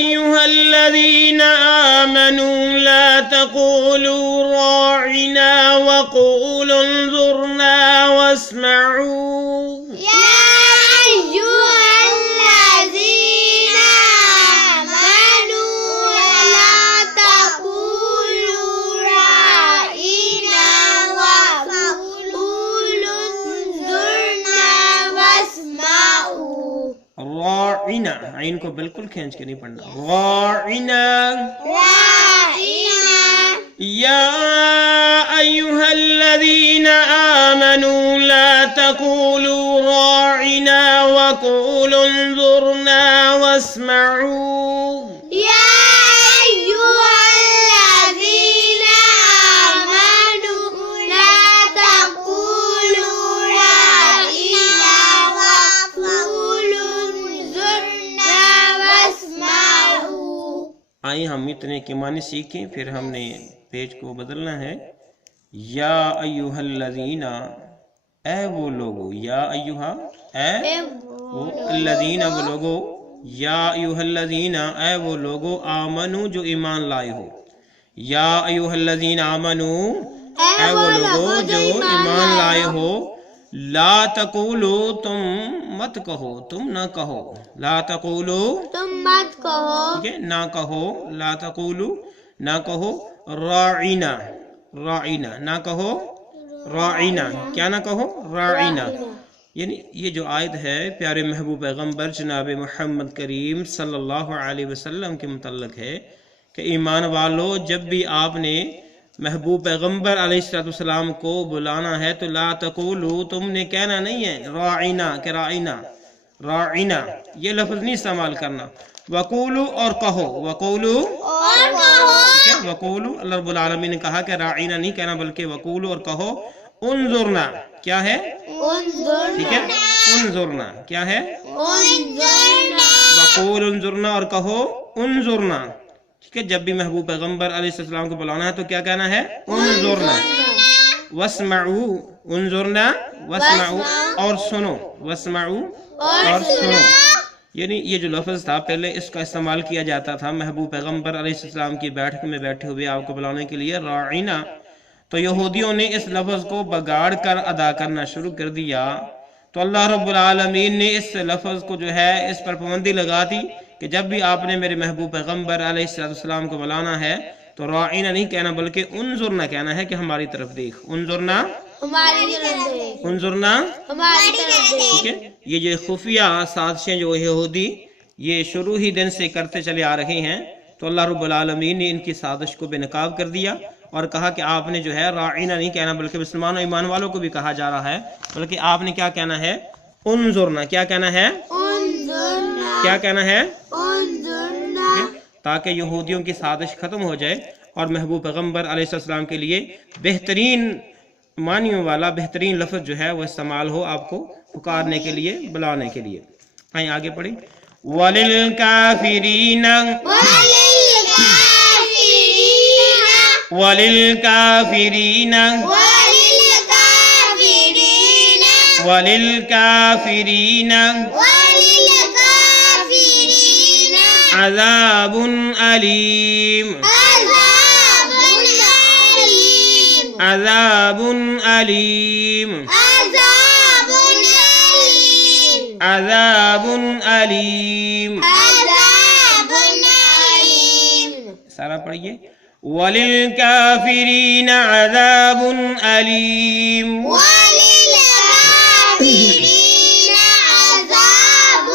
أيها الذين آمنوا لا تقولوا راعنا وقولوا انظرنا واسمعوا يا أيها الذين آمنوا لا تقولوا راعنا وقولوا انظرنا واسمعوا راعنا عین کو بالکل کھینچ کے نہیں پڑھنا راعنا راعنا يا أيها الذين آمنوا لا تقولوا راعنا وقولوا انظرنا واسمعوا يا أيها الذين آمنوا لا تقولوا راعنا وقولوا انظرنا واسمعوا آئیں ہم اتنے کے معنی سیکھیں، پھر ہم نے پیج کو بدلنا ہے. یا ایوہ الذین، اے وہ لوگو، یا ایوہ اے وہ الذین وہ لوگو، یا ایوہ الذین اے وہ لوگو آمنو جو ایمان لائے ہو، یا ایوہ الذین آمنو اے وہ لوگو جو ایمان لائے ہو، لا تقولو تم مت کہو، تم نہ کہو، لا تقولو تم مت کہو ٹھیک ہے نہ کہو، لا تقولو نہ کہو، راعینا راعینا نہ کہو، راعینا کیا نہ کہو، راعینا. یعنی یہ جو آیت ہے پیارے محبوب پیغمبر جناب محمد کریم صلی اللہ علیہ وسلم کے متعلق ہے کہ ایمان والو جب بھی آپ نے محبوب پیغمبر علیہ السلام کو بلانا ہے تو لا تقولو تم نے کہنا نہیں ہے راعینا کہ راعینا، راعینا یہ لفظ نہیں استعمال کرنا، وقولو اور کہو، وقولو اور کہو ٹھیک ہے، وقولو اللہ رب العالمین نے کہا کہ راعینا نہیں کہنا بلکہ وقولو اور کہو، انظرنا کیا ہے ٹھیک ہے، انظرنا کیا ہے، انظرنا وقول انظرنا اور کہو انظرنا ٹھیک ہے. جب بھی محبوب پیغمبر علیہ السلام کو بلانا ہے تو کیا کہنا ہے، انظرنا، واسمعوا انظرنا واسمعوا اور سنو، واسمعوا اور سنو. یعنی یہ جو لفظ تھا پہلے اس کا استعمال کیا جاتا تھا محبوب پیغمبر علیہ السلام کی بیٹھک میں بیٹھے ہوئے آپ کو بلانے کے لیے راعینا، تو یہودیوں نے اس لفظ کو بگاڑ کر ادا کرنا شروع کر دیا، تو اللہ رب العالمین نے اس لفظ کو جو ہے اس پر پابندی لگا دی کہ جب بھی آپ نے میرے محبوب پیغمبر علیہ السلام کو بلانا ہے تو راعینا نہیں کہنا بلکہ انظرنا کہنا ہے کہ ہماری طرف دیکھ، انظرنا ہماری طرف دیکھ، انظرنا ہماری طرف دیکھ. ٹھیک ہے. یہ جو خفیہ سازشیں جو یہودی یہ شروع ہی دن سے کرتے چلے آ رہے ہیں تو اللہ رب العالمین نے ان کی سازش کو بے نقاب کر دیا اور کہا کہ آپ نے جو ہے راعینا نہیں کہنا بلکہ مسلمان و ایمان والوں کو بھی کہا جا رہا ہے بلکہ آپ نے کیا کہنا ہے، انظرنا کیا کہنا ہے، انظرنا کیا کہنا ہے، انظرنا ٹھیک ہے؟ تاکہ یہودیوں کی سازش ختم ہو جائے اور محبوب پیغمبر علیہ السلام کے لیے بہترین معنیوں والا بہترین لفظ جو ہے وہ استعمال ہو آپ کو پکارنے کے لیے، بلانے کے لیے. آئیں آگے پڑھیں. وَلِلْكَافِرِينَ وللكافرين وَلِلْكَافِرِينَ وللكافرين وَلِلْكَافِرِينَ وللكافرين عَذَابٌ أَلِيمٌ عذاب أليم عَذَابٌ أَلِيمٌ عذاب أليم عَذَابٌ أَلِيمٌ. عذاب أليم سارا پڑھیے. وَلِلْكَافِرِينَ عَذَابٌ أَلِيمٌ وللكافرين عذاب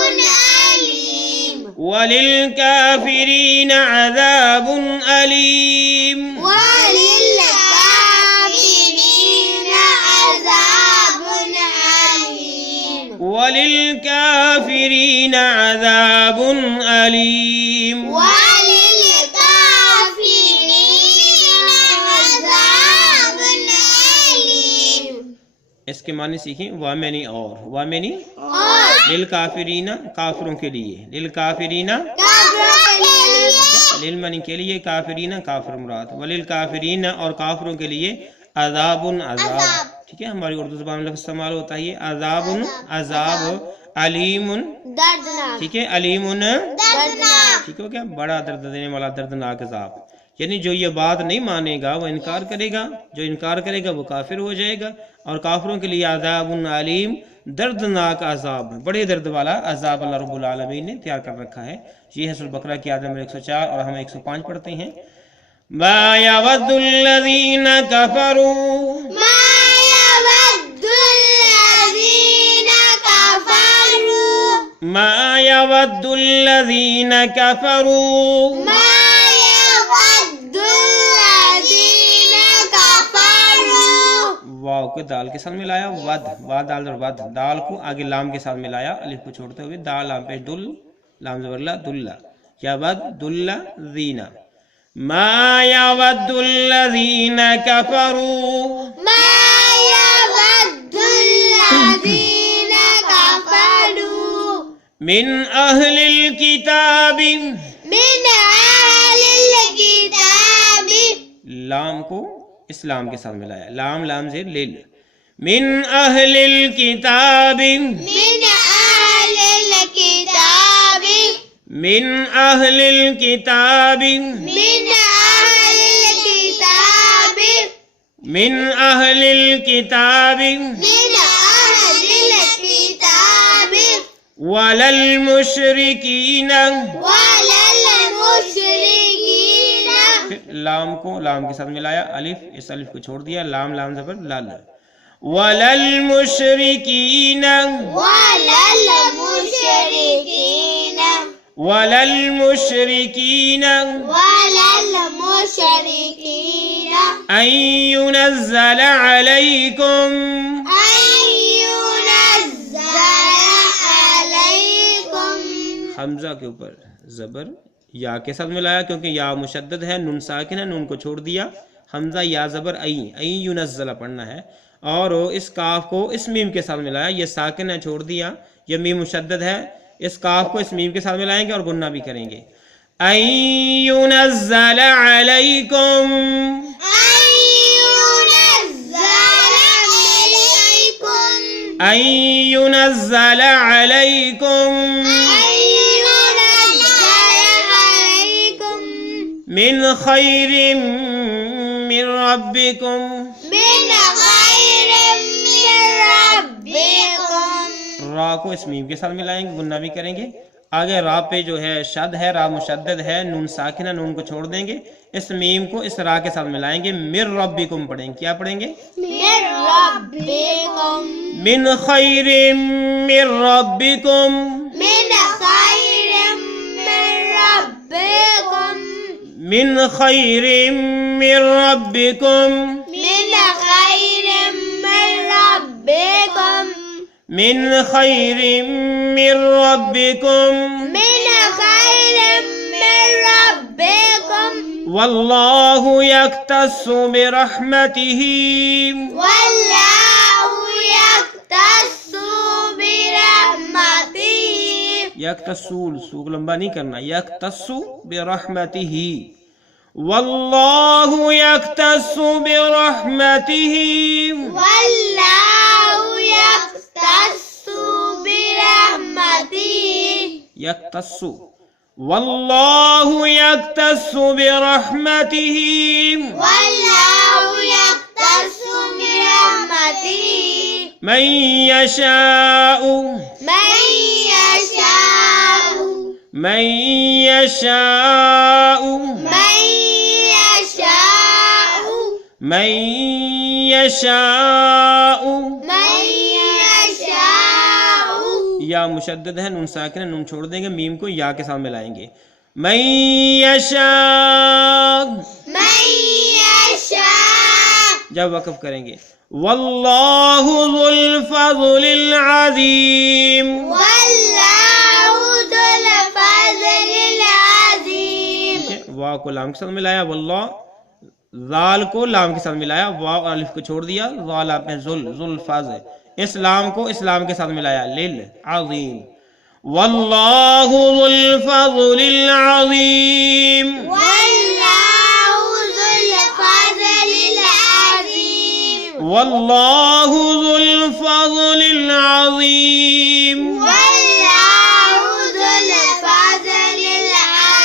أليم وَلِلْكَافِرِينَ عَذَابٌ أَلِيمٌ وللكافرين عذاب أليم وَلِلْكَافِرِينَ عَذَابٌ أَلِيمٌ. وللكافرين عذاب أليم اس کے معنی سیکھیں. وامنی اور وامنی اور للکافرین کافروں کے لیے، للکافرین کافروں کے لیے للمنی کے لیے، کافرین کافر مراد، وللکافرین اور کافروں کے لیے عذاب عذاب. ٹھیک ہے، ہماری اردو زبان میں لفظ استعمال ہوتا ہے یہ عذاب عذاب، علیم دردناک ٹھیک ہے، علیم دردناک ٹھیک ہو گیا، بڑا درد دینے والا دردناک عذاب، یعنی جو یہ بات نہیں مانے گا وہ انکار کرے گا، جو انکار کرے گا وہ کافر ہو جائے گا، اور کافروں کے لیے عذاب علیم، دردناک عذاب، بڑے درد والا عذاب اللہ رب العالمین نے تیار کر رکھا ہے۔ یہ ہے سورۃ البقرہ کی آیت نمبر 104، اور ہم 105 پڑھتے ہیں۔ ما یود الذین کفروا ما يود الذين كفروا ما یود الذین کفروا ما يود الذين كفروا واو کو دال کے ساتھ ملایا، ود، وا دال اور ود، دال کو آگے لام کے ساتھ ملایا، الف کو چھوڑتے ہوئے، دال لام پہ دل، لام زبر لا، دلہ، یود الذین، ما یود الذین کفروا ما يود الذين كفروا من اہل الکتاب، من أهل الكتاب لام کو اسلام کے ساتھ ملایا، لام لام سے لیل، من اہل الکتاب، من أهل الكتاب من اہل الکتاب، من أهل الكتاب من اہل الکتاب من أهل الكتاب ولا المشرکین، ولا المشركين لام کو لام کے ساتھ ملایا، الف، اس الف کو چھوڑ دیا، لام لام زبر لال، ولا المشرکین، ولا المشركين ولا المشرکین ولا المشركين ان ينزل علیکم، أن ينزل عليكم حمزہ کے اوپر زبر یا کے ساتھ ملایا کیونکہ یا مشدد ہے، نون ساکن ہے، نون کو چھوڑ دیا، حمزہ یا زبر این، این ینزل پڑھنا ہے، اور اس کاف کو اس میم کے ساتھ ملایا، یہ ساکن ہے چھوڑ دیا، یہ میم مشدد ہے، اس کاف کو اس میم کے ساتھ ملائیں گے اور غنہ بھی کریں گے، این ینزل علیکم، أن ينزل عليكم این ینزل علیکم أن ينزل عليكم من خیر من ربکم، من خير من ربكم را کو اس میم کے ساتھ ملائیں گے، غنہ بھی کریں گے، آگے را پہ جو ہے شد ہے، را مشدد ہے، نون ساکن ہے، نون کو چھوڑ دیں گے، اس میم کو اس را کے ساتھ ملائیں گے، من ربکم پڑھیں گے، کیا پڑھیں گے؟ من ربكم من خیر من ربکم، من خير من ربكم من خیر من ربکم، من خير من ربكم من خیر من ربکم، من خير من ربكم واللہ یختص برحمتہ، والله يختص برحمته یکتسول، سوق لمبا نہیں کرنا، یکتس برحمتہ، واللہ یکتس برحمتہ، والله يختص برحمته یکتس، واللہ یکتس برحمتہ، والله يختص برحمته من یشاء، من يشاء من یشاء، من يشاء من یشاء، من يشاء یا مشدد ہے، نون ساکن ہے، نون چھوڑ دیں گے، میم کو یا کے ساتھ ملائیں گے، من یشاء، من يشاء جب وقف کریں گے، واللہ ذو الفضل العظیم، والله ذو الفضل العظيم واو کو لام کے ساتھ ملایا، واللہ، ذال کو لام کے ساتھ ملایا، واو اور الف کو چھوڑ دیا، ذال آپ میں ذل، ذو الفضل، اس لام کو اسلام کے ساتھ ملایا، لل عظیم، واللہ ذو الفضل العظیم، والله ذو الفضل العظيم واللہ ذو الفضل العظیم، والله ذو الفضل العظيم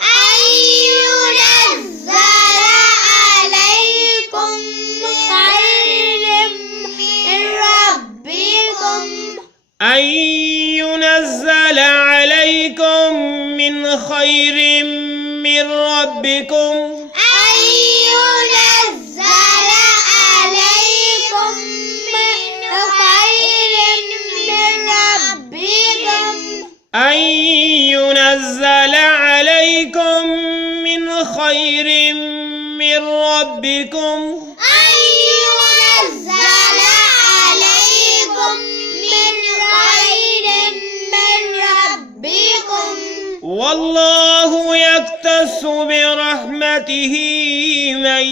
أن ينزل عليكم خير من ربكم أن ينزل عليكم من خير من ربكم أن ينزل عليكم من خير من ربكم أن ينزل عليكم من خير من ربكم أن ينزل عليكم من خير من ربكم والله يختص برحمته من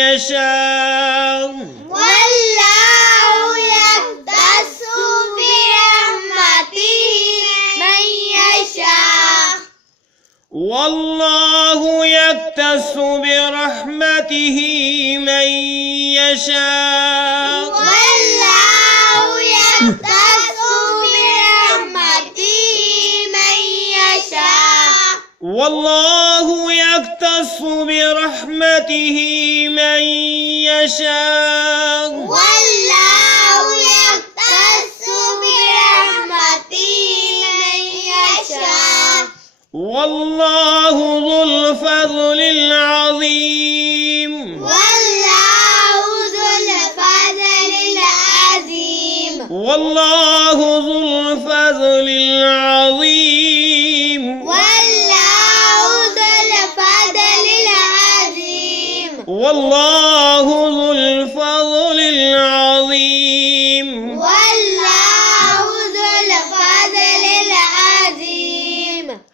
يشاء والله يختص برحمته من يشاء والله يختص برحمته من يشاء والله يختص برحمته من يشاء والله يختص برحمته من يشاء والله يختص برحمته من يشاء والله ذو الفضل العظيم والله ذو الفضل العظيم والله ذو الفضل العظيم والله ذو الفضل العظيم والله ذو الفضل العظيم والله ذو الفضل العظيم।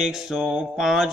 105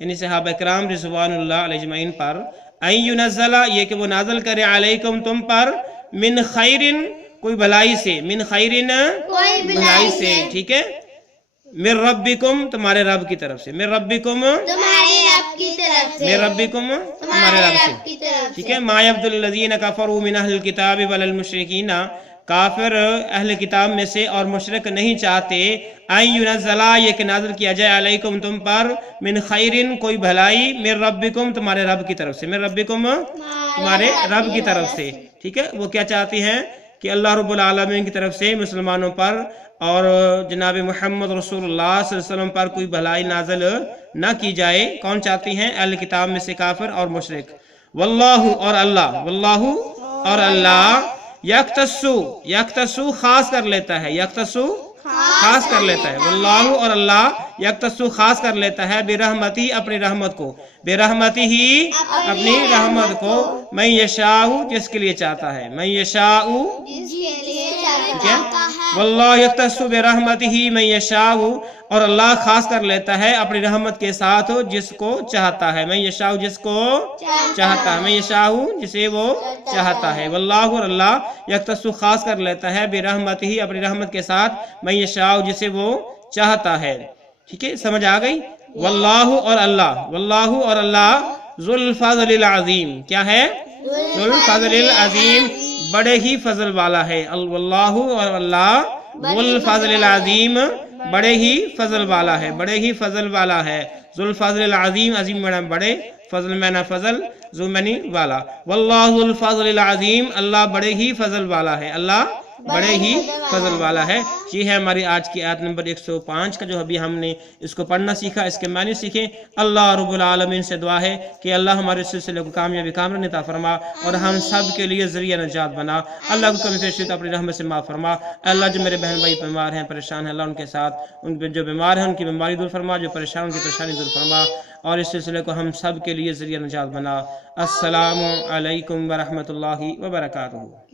یعنی صحابہ کرام رضوان اللہ علیہ اجمعین پر، این ینزلہ یہ کہ وہ نازل کرے علیکم تم پر، من خیرن کوئی بھلائی سے، من خیرن کوئی بھلائی سے، ٹھیک ہے، من ربکم تمہارے رب کی طرف سے، من ربکم تمہارے رب کی طرف سے، من ربکم تمہارے رب سے، کی طرف ٹھیک ہے۔ ما یبد الذین کفروا من اہل الکتاب ولا المشرکین، کافر اہل کتاب میں سے اور مشرک نہیں چاہتے، این ینزلہ یہ کہ نازل کیا جائے علیکم تم پر، من خیرن کوئی بھلائی، من ربکم تمہارے رب کی طرف سے، من ربکم تمہارے رب کی طرف سے، ٹھیک ہے۔ وہ کیا چاہتی ہیں کہ اللہ رب العالمین کی طرف سے مسلمانوں پر اور جناب محمد رسول اللہ صلی اللہ علیہ وسلم پر کوئی بھلائی نازل نہ کی جائے۔ کون چاہتی ہیں؟ اہل کتاب میں سے کافر اور مشرک۔ واللہ اور اللہ، واللہ اور اللہ، یکتسو خاص کر لیتا ہے، یکتسو خاص کر لیتا ہے، واللہ اور اللہ یکتسو خاص کر لیتا ہے، برحمتی اپنی رحمت کو، برحمتی ہی اپنی رحمت کو، من یشاء جس کے لیے چاہتا ہے، من یشاء، ٹھیک ہے، واللہ یختص برحمتہ من یشاء اور اللہ خاص کر لیتا ہے اپنی رحمت کے ساتھ جس کو چاہتا ہے، من یشاء جس کو چاہتا ہے، من یشاء جسے وہ چاہتا ہے، واللہ اور اللہ یختص خاص کر لیتا ہے برحمتہ اپنی رحمت کے ساتھ، من یشاء جسے وہ چاہتا ہے، ٹھیک ہے، سمجھ آ گئی؟ واللہ اور اللہ، واللہ اور اللہ ذو الفضل العظیم، کیا ہے؟ ذو الفضل العظیم، بڑے ہی فضل والا ہے، واللہ اور اللہ ذو الفضل العظیم بڑے ہی فضل والا ہے، بڑے ہی فضل والا ہے، ذو الفضل العظیم، عظیم معنی بڑے، فضل معنی فضل، ذو معنی والا، واللہ ذو الفضل العظیم، اللہ بڑے ہی فضل والا ہے، اللہ بڑے ہی فضل والا ہے۔ یہ ہے ہماری آج کی آیت نمبر 105 کا جو ابھی ہم نے اس کو پڑھنا سیکھا، اس کے معنی سیکھیں۔ اللہ رب العالمین سے دعا ہے کہ اللہ ہمارے سلسلے کو کامیابی کامران عطا فرما اور ہم سب کے لیے ذریعہ نجات بنا۔ اللہ کو کمی پیشی اپنی رحمت سے معاف فرما۔ اللہ جو میرے بہن بھائی بیمار ہیں، پریشان ہیں، اللہ ان کے ساتھ، ان پہ جو بیمار ہیں ان کی بیماری دور فرما، جو پریشان ان کی پریشانی دور فرما، اور اس سلسلے کو ہم سب کے لیے ذریعہ نجات بنا۔ السلام علیکم ورحمۃ اللہ وبرکاتہ۔